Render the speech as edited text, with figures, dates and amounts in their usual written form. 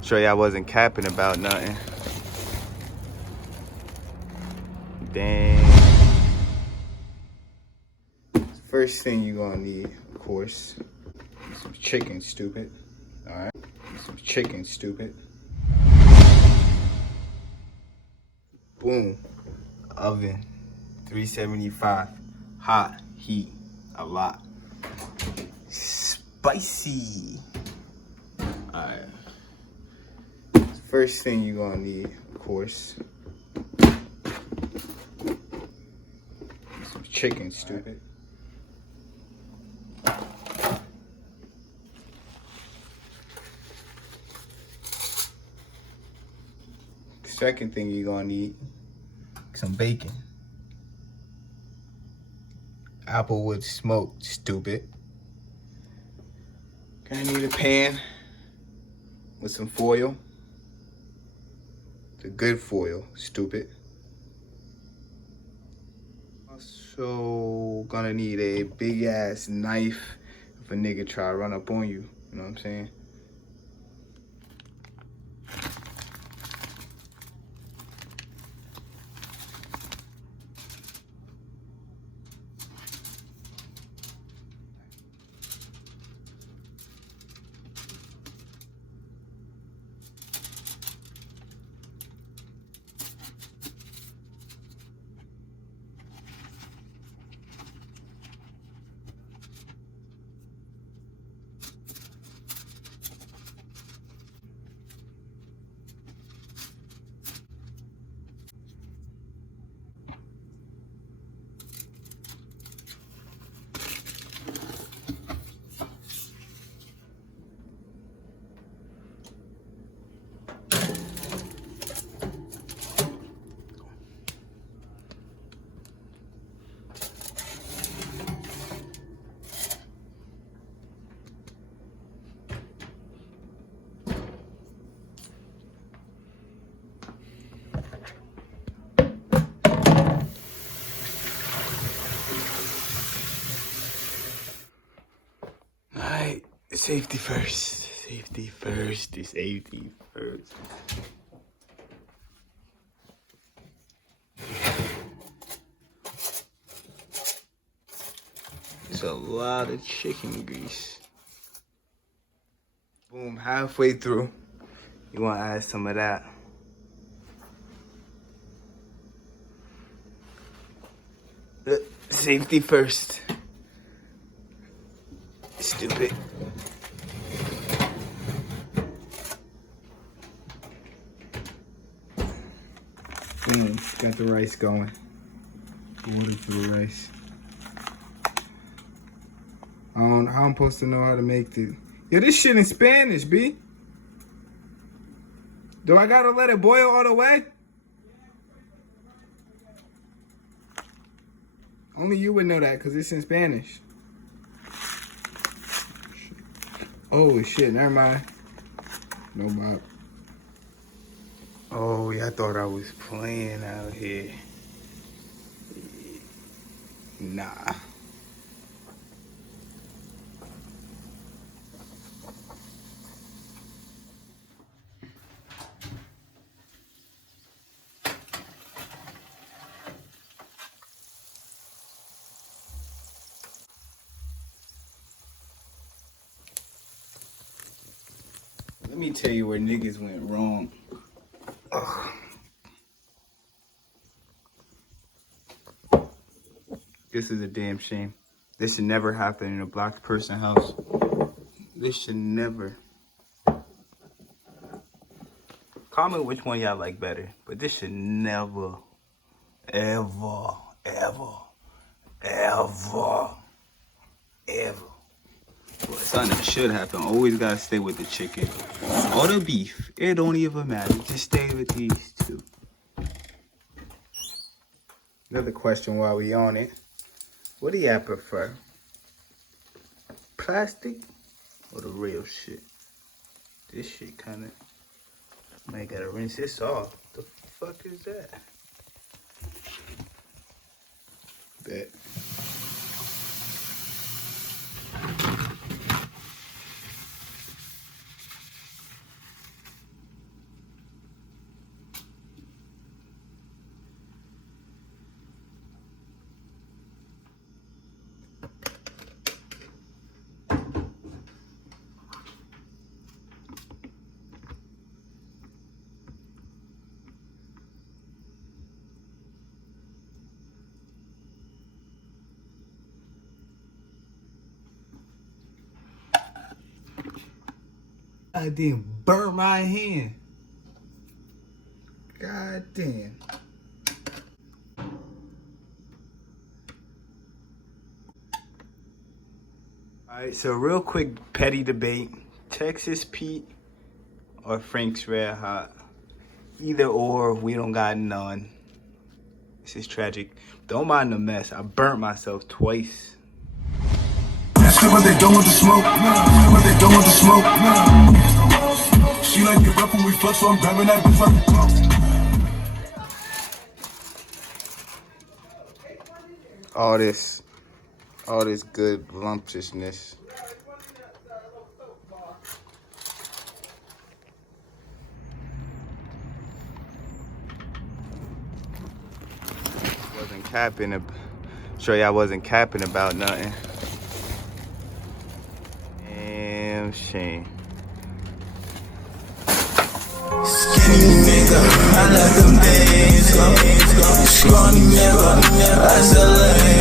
Sure y'all wasn't capping about nothing. Dang. First thing you gonna need, of course, some chicken, stupid. Alright, some chicken, stupid. Boom. Oven, 375. Hot, heat, a lot. Spicy. Alright. First thing you gonna need, of course, some chicken, stupid. Second thing you're gonna need, some bacon. Applewood smoked, stupid. Gonna need a pan with some foil. The good foil, stupid. Also gonna need a big ass knife if a nigga try to run up on you. You know what I'm saying? Alright, safety first. Safety first. Safety first. It's a lot of chicken grease. Boom, halfway through, you want to add some of that. Safety first. Stupid. Boom, got the rice going. Water for the rice. How I'm supposed to know how to make this? Yo, this shit in Spanish, B. Do I gotta let it boil all the way? Only you would know that, because it's in Spanish. Oh, shit, never mind. No bop. Oh, yeah, I thought I was playing out here. Nah. Let me tell you where niggas went wrong. Ugh. This is a damn shame. This should never happen in a black person house. This should never. Comment which one y'all like better, but this should never, ever, ever, ever, ever. Well, something that should happen. Always gotta stay with the chicken or the beef. It don't even matter. Just stay with these two. Another question while we on it. What do y'all prefer? Plastic or the real shit? This shit kinda might gotta rinse this off. The fuck is that? Bet. I didn't burn my hand. God damn. Alright, so real quick petty debate. Texas Pete or Frank's Red Hot. Either or, we don't got none. This is tragic. Don't mind the mess. I burnt myself twice. What they don't want to smoke. What they don't want to smoke. She like it rough when we fuck, so I'm grabbing that bitch like a cloak. All this good lumptiousness. Wasn't capping. Sure, y'all wasn't capping about nothing. Damn shame. Skinny nigga, I let them days go. Scrawny nigga, I still lay.